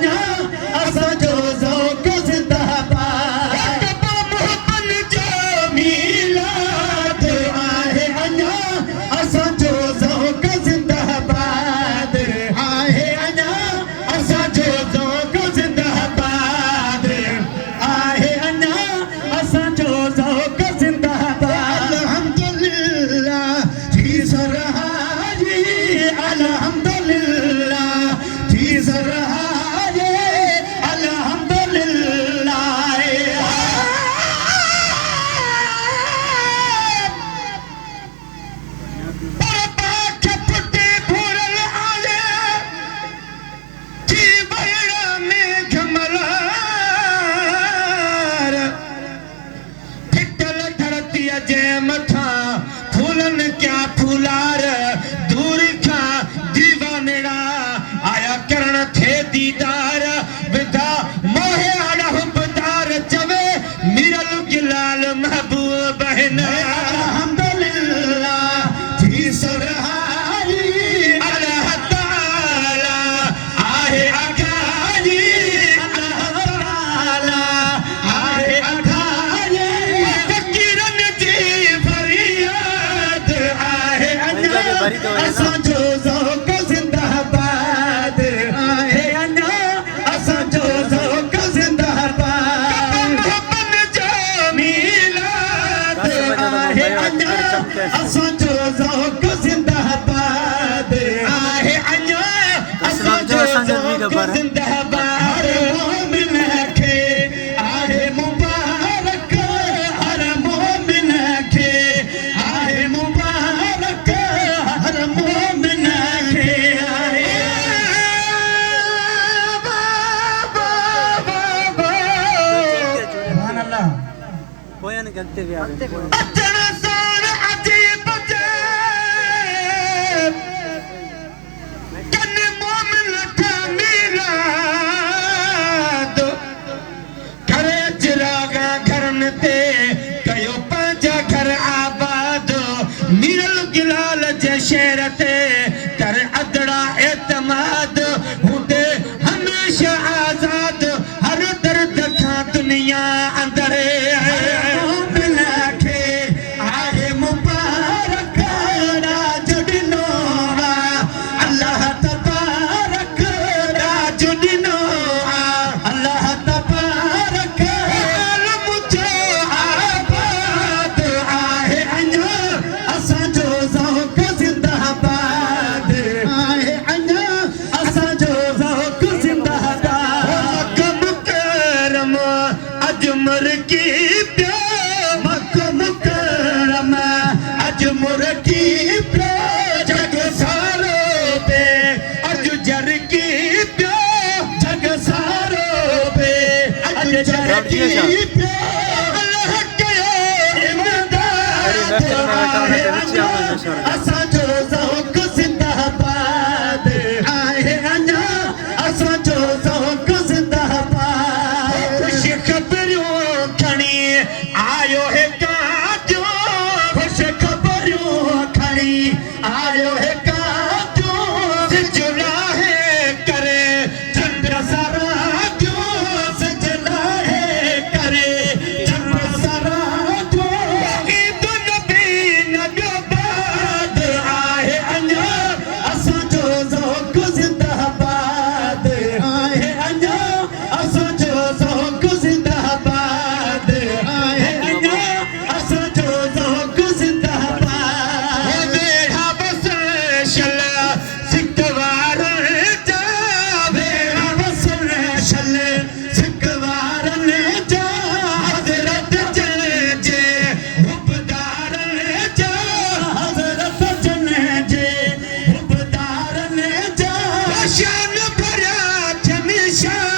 अञा असां जो ज़ौक़ ज़िंदाबाद मोहब्बत जो मीलाद आहे अञा असां जो ज़ौक़ ज़िंदाबाद आहे अञा असां जो ज़ौक़ ज़िंदाबाद आहे अञा असां जो ज़ौक़ ज़िंदाबाद अल्हम्दुलिल्लाह थी सरहाजी अल्हम्दुलिल्लाह थी सरहाजी अल्हम्दुलिल्लाह पर पाख फुटे फूरल आले थी बयड़ में घमलार फिटल धरतीअ जे मथां फूलन क्या फूलार दूर खां दीवानेड़ा आया करण थे दीदार विधा मोहे आड़ा हुबदार चवे मिरल गिलाल महबूब बहन अल्हम्दुलिल्लाह थी सरहाई अल्लाह ताला आहे अखाजी अल्लाह ताला आहे अखाजी फकीरन जी फरियाद आहे अञा असां जो ज़ौक़ ज़िंदाबाद आहे अञा असां जो ज़ौक़ ज़िंदाबाद मोहब्बत जो मीलाद आहे अञा असां जो ज़ौक़ ज़िंदाबाद आहे अञा असां जो ज़ौक़ ज़िंदाबाद हर मोमिन खे आहे मुबारक हर मोमिन खे आहे मुबारक हर मोमिन खे आहे सुभान अल्लाह अचण साण अजीब जे कन मोमिन खे मीराद करे चिरागा घरन ते कयो पंहिंजा घर आबाद मिरल गिलाल जे शहर ते कर अदड़ा एतमाद हूंदे हमेशा आज़ाद हर दर्द खां दुनिया अंदर मोमिन खे आहे मुबारक राज ॾिनो अल्लाह तबारक राज ॾिनो अल्लाह तबारक मुझो आबाद आहे अञा असां जो ज़ौक़ ज़िंदाबाद आहे अञा असां जो ज़ौक़ ज़िंदाबाद मक्का मुकरम अजमर की प्यो मक्का मुकरम अजमर की प्यो जग सारो पे अज जर की प्यो जग सारो पे अज जर की प्यो अल्लाह कयो इमदाद आहे अञा असां जो ज़ौक़ ज़िंदाबाद आहे अञा असां जो ज़ौक़ ज़िंदाबाद ख़ुश ख़बरियूं खणी आयो है काजो ख़ुश ख़बरियूं खणी आयो है काजो सिजला है करे चंद्र सारा जो सिजला है करे चंद्र सारा जो ईद नबी नगबाद आहे अञा असां जो ज़ौक़ ज़िंदाबाद आहे अञा असां जो ज़ौक़ ज़िंदाबाद आहे अञा असां जो ज़ौक़ ज़िंदाबाद वेड़ा बस शल सिकवारन जा वेड़ा बस शल सिकवारन जा हज़रत जे हुबदारन जा हज़रत जे हुबदारन जा शान भरिया निशान